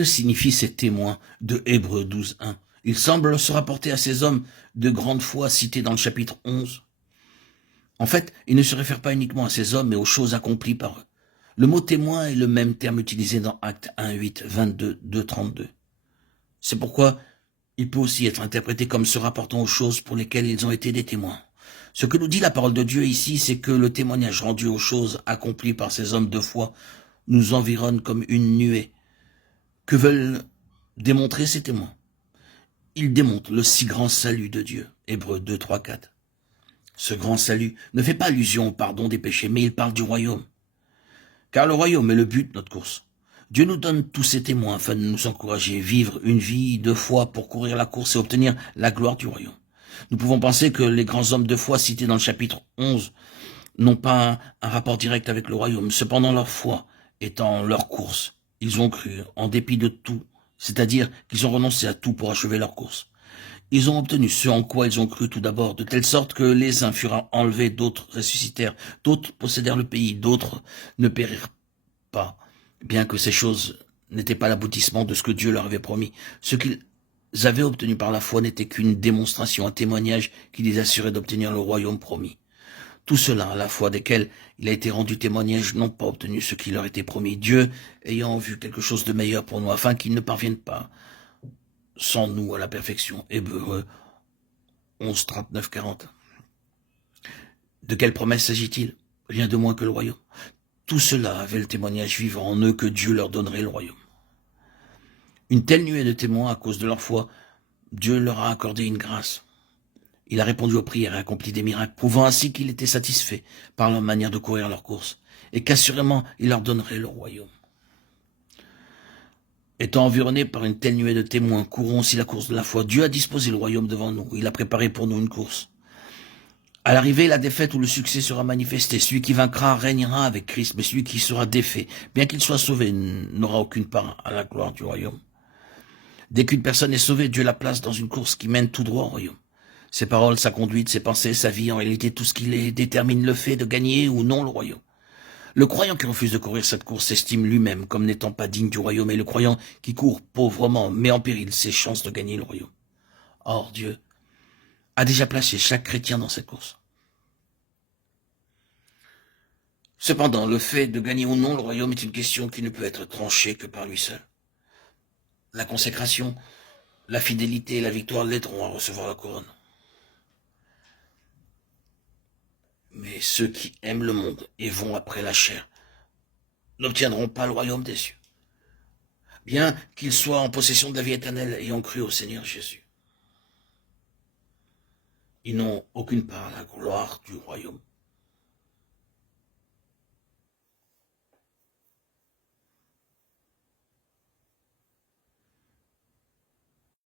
Que signifient ces témoins de Hébreux 12:1? Il semble se rapporter à ces hommes de grande foi cités dans le chapitre 11. En fait, il ne se réfère pas uniquement à ces hommes, mais aux choses accomplies par eux. Le mot témoin est le même terme utilisé dans Actes 1, 8, 22, 2, 32. C'est pourquoi il peut aussi être interprété comme se rapportant aux choses pour lesquelles ils ont été des témoins. Ce que nous dit la parole de Dieu ici, c'est que le témoignage rendu aux choses accomplies par ces hommes de foi nous environne comme une nuée. Que veulent démontrer ces témoins? Ils démontrent le si grand salut de Dieu. Hébreux 2, 3, 4. Ce grand salut ne fait pas allusion au pardon des péchés, mais il parle du royaume. Car le royaume est le but de notre course. Dieu nous donne tous ces témoins afin de nous encourager à vivre une vie de foi pour courir la course et obtenir la gloire du royaume. Nous pouvons penser que les grands hommes de foi cités dans le chapitre 11 n'ont pas un rapport direct avec le royaume. Cependant, leur foi étant leur course, ils ont cru en dépit de tout, c'est-à-dire qu'ils ont renoncé à tout pour achever leur course. Ils ont obtenu ce en quoi ils ont cru tout d'abord, de telle sorte que les uns furent enlevés, d'autres ressuscitèrent, d'autres possédèrent le pays, d'autres ne périrent pas, bien que ces choses n'étaient pas l'aboutissement de ce que Dieu leur avait promis. Ce qu'ils avaient obtenu par la foi n'était qu'une démonstration, un témoignage qui les assurait d'obtenir le royaume promis. Tout cela, à la foi desquels il a été rendu témoignage, n'ont pas obtenu ce qui leur était promis, Dieu ayant vu quelque chose de meilleur pour nous, afin qu'ils ne parviennent pas sans nous à la perfection. Hébreux 11, 39, 40. De quelle promesse s'agit-il? Rien de moins que le royaume. Tout cela avait le témoignage vivant en eux que Dieu leur donnerait le royaume. Une telle nuée de témoins, à cause de leur foi, Dieu leur a accordé une grâce. Il a répondu aux prières et accompli des miracles, prouvant ainsi qu'il était satisfait par leur manière de courir leur course, et qu'assurément il leur donnerait le royaume. Étant environnés par une telle nuée de témoins, courons aussi la course de la foi. Dieu a disposé le royaume devant nous. Il a préparé pour nous une course. À l'arrivée, la défaite ou le succès sera manifesté. Celui qui vaincra régnera avec Christ, mais celui qui sera défait, bien qu'il soit sauvé, n'aura aucune part à la gloire du royaume. Dès qu'une personne est sauvée, Dieu la place dans une course qui mène tout droit au royaume. Ses paroles, sa conduite, ses pensées, sa vie, en réalité tout ce qu'il est, détermine le fait de gagner ou non le royaume. Le croyant qui refuse de courir cette course s'estime lui-même comme n'étant pas digne du royaume, et le croyant qui court pauvrement met en péril ses chances de gagner le royaume. Or, Dieu a déjà placé chaque chrétien dans cette course. Cependant, le fait de gagner ou non le royaume est une question qui ne peut être tranchée que par lui seul. La consécration, la fidélité et la victoire l'aideront à recevoir la couronne. Mais ceux qui aiment le monde et vont après la chair n'obtiendront pas le royaume des cieux, bien qu'ils soient en possession de la vie éternelle ayant cru au Seigneur Jésus. Ils n'ont aucune part à la gloire du royaume.